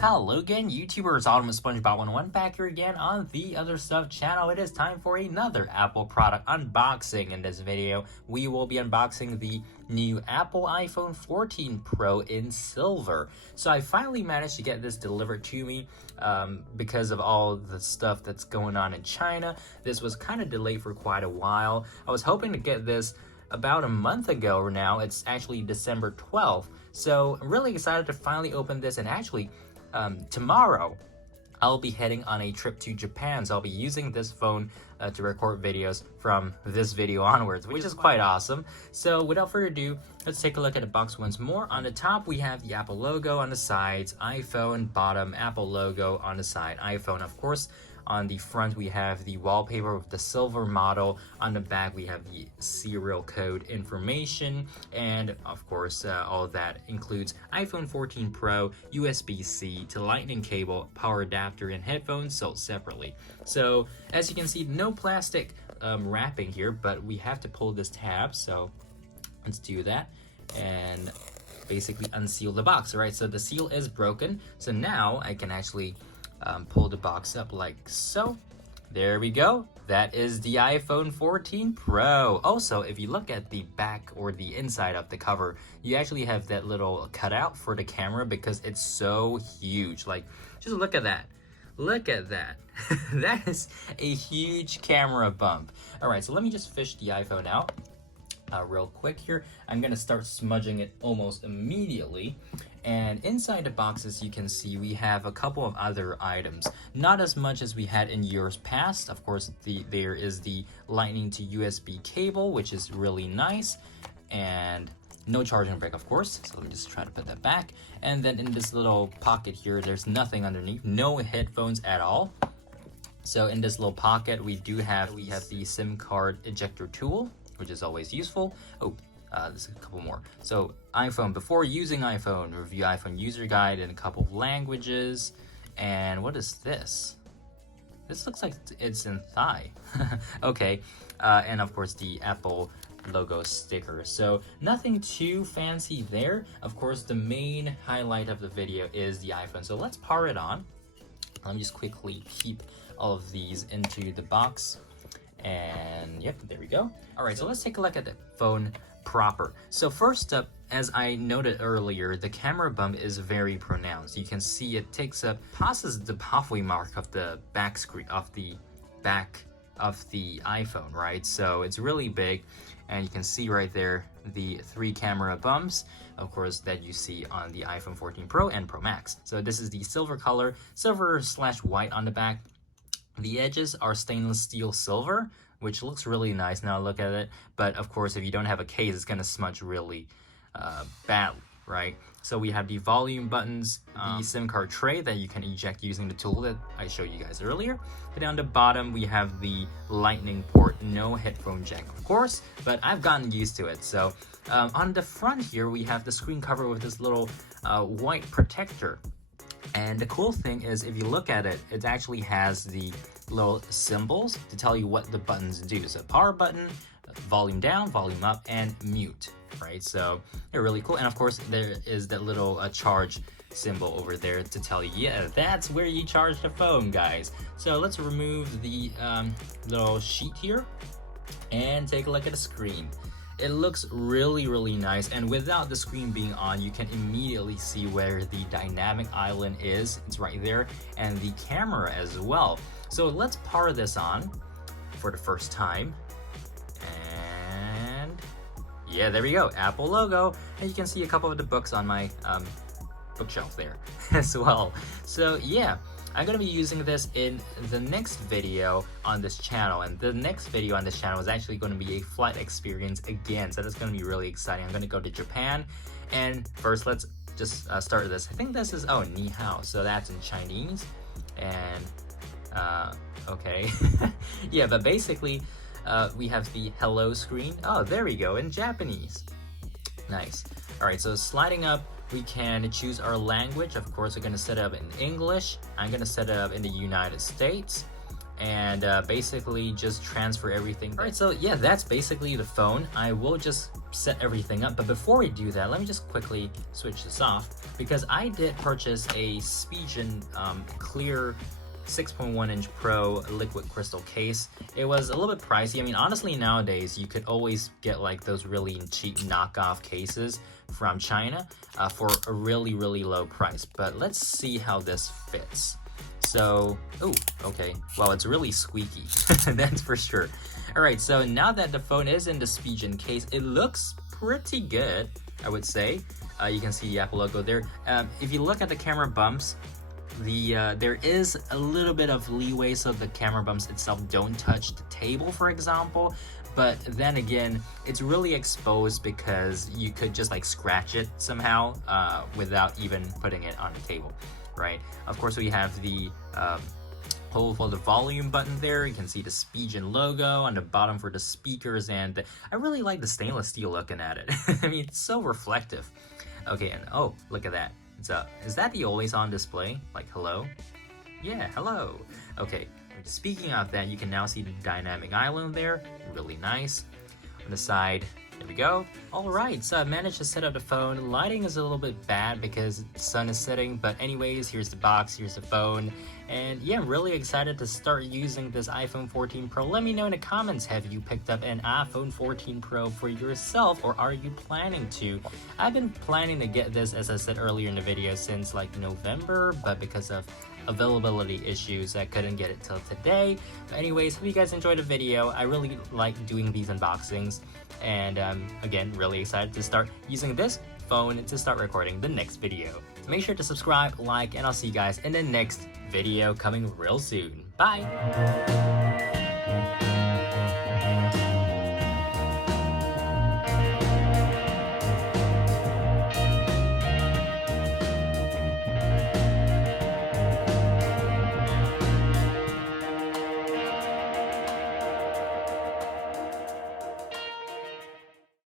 Hello again, YouTubers. Autumn SpongeBob 101 back here again on the Other Stuff channel. It is time for another Apple product unboxing. In this video, we will be unboxing the new Apple iPhone 14 Pro in silver. So I finally managed to get this delivered to me because of all the stuff that's going on in China. This was kind of delayed for quite a while. I was hoping to get this about a month ago now. It's actually December 12th. So I'm really excited to finally open this, and actually tomorrow I'll be heading on a trip to Japan, so I'll be using this phone to record videos from this video onwards, which is quite awesome. So without further ado, let's take a look at the box once more. On the top we have the Apple logo, on the sides iPhone, bottom Apple logo, on the side iPhone. Of course, on the front we have the wallpaper with the silver model. On the back we have the serial code information, and of course all of that includes iPhone 14 Pro, USB-C to lightning cable, power adapter, and headphones sold separately. So as you can see, no plastic wrapping here, but we have to pull this tab, so let's do that and basically unseal the box. All right, so the seal is broken, so now I can actually pull the box up like so. There we go. That is the iPhone 14 Pro. Also, if you look at the back or the inside of the cover, you actually have that little cutout for the camera because it's so huge. Like, just look at that. Look at that. That is a huge camera bump. All right, so let me just fish the iPhone out real quick here. I'm gonna start smudging it almost immediately. And inside the box, as you can see, we have a couple of other items. Not as much as we had in years past. Of course, there is the lightning to USB cable, which is really nice. And no charging brick, of course. So let me just try to put that back. And then in this little pocket here, there's nothing underneath. No headphones at all. So in this little pocket, we have the SIM card ejector tool, which is always useful. Oh, there's a couple more. So iPhone, before using iPhone, review iPhone user guide in a couple of languages. And what is this? This looks like it's in Thai. Okay, and of course the Apple logo sticker. So nothing too fancy there. Of course, the main highlight of the video is the iPhone. So let's power it on. Let me just quickly keep all of these into the box. And yep, there we go. All right, so let's take a look at the phone proper. So first up, as I noted earlier, the camera bump is very pronounced. You can see it passes the halfway mark of the back screen of the back of the iPhone, right? So it's really big, and you can see right there the 3 camera bumps, of course, that you see on the iPhone 14 Pro and Pro Max. So this is the silver color, silver/white on the back. The edges are stainless steel silver, which looks really nice now look at it. But of course, if you don't have a case, it's gonna smudge really badly, right? So we have the volume buttons, the SIM card tray that you can eject using the tool that I showed you guys earlier. And on the bottom, we have the lightning port, no headphone jack, of course, but I've gotten used to it. So on the front here, we have the screen cover with this little white protector. And the cool thing is, if you look at it, it actually has the little symbols to tell you what the buttons do. So power button, volume down, volume up, and mute, right? So they're really cool. And of course, there is that little charge symbol over there to tell you, yeah, that's where you charge the phone, guys. So let's remove the little sheet here and take a look at the screen. It looks really, really nice, and without the screen being on, you can immediately see where the dynamic island is. It's right there, and the camera as well. So let's power this on for the first time. And yeah, there we go, Apple logo. And you can see a couple of the books on my bookshelf there as well. So yeah, I'm going to be using this in the next video on this channel, and the next video on this channel is actually going to be a flight experience again, so that's going to be really exciting. I'm going to go to Japan, and first let's just start with this. I think this is, oh, ni hao, so that's in Chinese, and okay. Yeah, but basically we have the hello screen. Oh, there we go, in Japanese. Nice. All right, so sliding up, we can choose our language. Of course, we're gonna set it up in English. I'm gonna set it up in the United States, and basically just transfer everything. All right, so yeah, that's basically the phone. I will just set everything up, but before we do that, let me just quickly switch this off. because I did purchase a Spigen clear 6.1-inch Pro liquid crystal case. It was a little bit pricey. I mean, honestly, nowadays you could always get like those really cheap knockoff cases from China for a really low price. But let's see how this fits. So, oh, okay. Well, it's really squeaky, that's for sure. All right, so now that the phone is in the Spigen case, it looks pretty good, I would say. You can see the Apple logo there. If you look at the camera bumps, there is a little bit of leeway so the camera bumps itself don't touch the table, for example. But then again, it's really exposed because you could just like scratch it somehow without even putting it on the table, right? Of course, we have the hole for the volume button there. You can see the Spigen logo on the bottom for the speakers, and I really like the stainless steel looking at it. I mean, it's so reflective. Okay, and oh, look at that. Is that the always on display? Like, hello? Yeah, hello. Okay, speaking of that, you can now see the dynamic island there. Really nice. On the side, there we go. All right, so I managed to set up the phone. Lighting is a little bit bad because the sun is setting, but anyways, here's the box, here's the phone. And yeah, I'm really excited to start using this iPhone 14 Pro. Let me know in the comments, have you picked up an iPhone 14 Pro for yourself, or are you planning to? I've been planning to get this, as I said earlier in the video, since like November, but because of availability issues, I couldn't get it till today. But anyways, hope you guys enjoyed the video. I really like doing these unboxings, and again, really excited to start using this phone to start recording the next video. So make sure to subscribe, like, and I'll see you guys in the next video coming real soon. Bye!